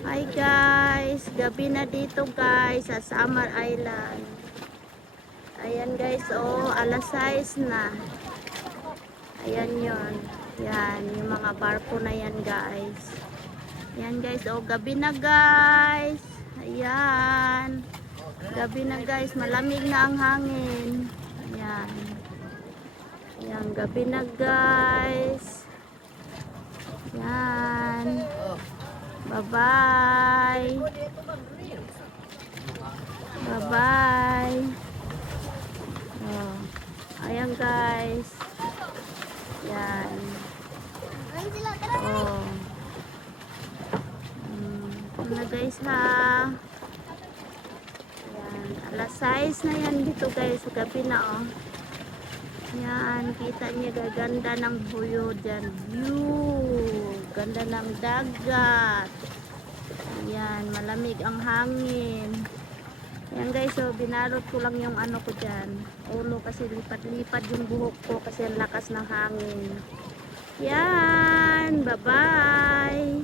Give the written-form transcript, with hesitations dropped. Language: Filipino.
Hi guys, gabi na dito guys sa Samar Island. Ayan guys, oh, alas 6 na. Ayan yon. Yan, yung mga barko na yan guys. Ayan guys, oh, gabi na guys. Ayan. Gabi na guys, malamig na ang hangin. Ayan. Ayan, gabi na guys. Ayan. Bye-bye. Bye-bye. Oh. Ayan guys. Yan. Oh. Ito na guys ha. Ayan. Alas 6 na yan dito guys. Gabi na oh. Yan. Kita niyo gaganda ng buyo dyan. View. Ganda ng dagat. Ayan. Malamig ang hangin. Yan guys, so binalot ko lang yung ano ko dyan, ulo, kasi lipat-lipat yung buhok ko kasi ang lakas ng hangin. Yan, bye bye.